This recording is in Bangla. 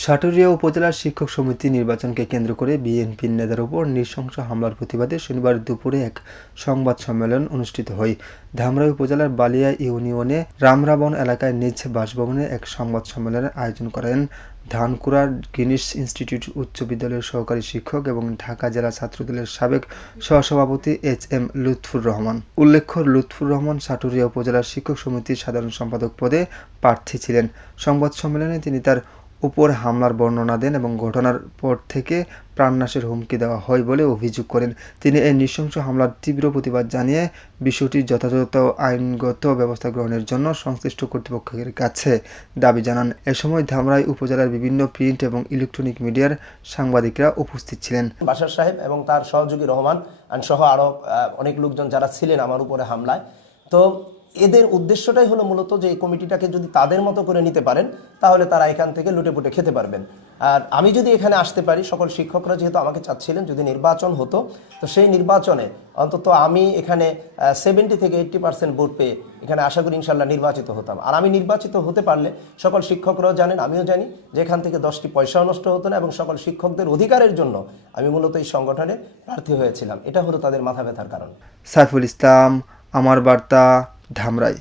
সাটুরিয়া উপজেলার শিক্ষক সমিতি নির্বাচনকে কেন্দ্র করে বিএনপির নেতার উপর নৃশংস হামলার প্রতিবাদে শনিবার দুপুরে এক সংবাদ সম্মেলন অনুষ্ঠিত হয়। ধামরাই উপজেলার বালিয়া ইউনিয়নে রামরাবণ এলাকায় নিজ বাসভবনে এক সংবাদ সম্মেলনের আয়োজন করেন ধানকুড়ার গ্রিনিস ইনস্টিটিউট উচ্চ বিদ্যালয়ের সহকারী শিক্ষক এবং ঢাকা জেলা ছাত্রদলের সাবেক সহসভাপতি এইচ.এম. লুৎফুর রহমান। উল্লেখ্য, লুৎফুর রহমান সাটুরিয়া উপজেলার শিক্ষক সমিতির সাধারণ সম্পাদক পদে প্রার্থী ছিলেন। সংবাদ সম্মেলনে তিনি তার উপর হামলার বর্ণনা দেন এবং ঘটনার পর থেকে প্রাণনাশের হুমকি দেওয়া হয় বলে অভিযোগ করেন। তিনি এই নৃশংস হামলার তীব্র প্রতিবাদ জানিয়ে বিষয়টির যথাযথ আইনগত ব্যবস্থা গ্রহণের জন্য সংশ্লিষ্ট কর্তৃপক্ষের কাছে দাবি জানান। এ সময় ধামরাই উপজেলার বিভিন্ন প্রিন্ট এবং ইলেকট্রনিক মিডিয়ার সাংবাদিকরা উপস্থিত ছিলেন। বাশার সাহেব এবং তার সহযোগী রহমান সহ আরও অনেক লোকজন যারা ছিলেন আমার উপরে হামলায়, তো এদের উদ্দেশ্যটাই হলো মূলত যে এই কমিটিটাকে যদি তাদের মতো করে নিতে পারেন তাহলে তারা এখান থেকে লুটেপুটে খেতে পারবেন। আর আমি যদি এখানে আসতে পারি, সকল শিক্ষকরা যেহেতু আমাকে চাচ্ছিলেন যদি নির্বাচন হতো, তো সেই নির্বাচনে অন্তত আমি এখানে 70 থেকে 80% ভোট পেয়ে এখানে আশা করি ইনশাল্লাহ নির্বাচিত হতাম। আর আমি নির্বাচিত হতে পারলে সকল শিক্ষকরাও জানেন, আমিও জানি যে এখান থেকে 10টি পয়সাও নষ্ট হতো না এবং সকল শিক্ষকদের অধিকারের জন্য আমি মূলত এই সংগঠনে প্রার্থী হয়েছিলাম। এটা হলো তাদের মাথা ব্যথার কারণ। সাইফুল ইসলাম, আমার বার্তা, ধামরাই।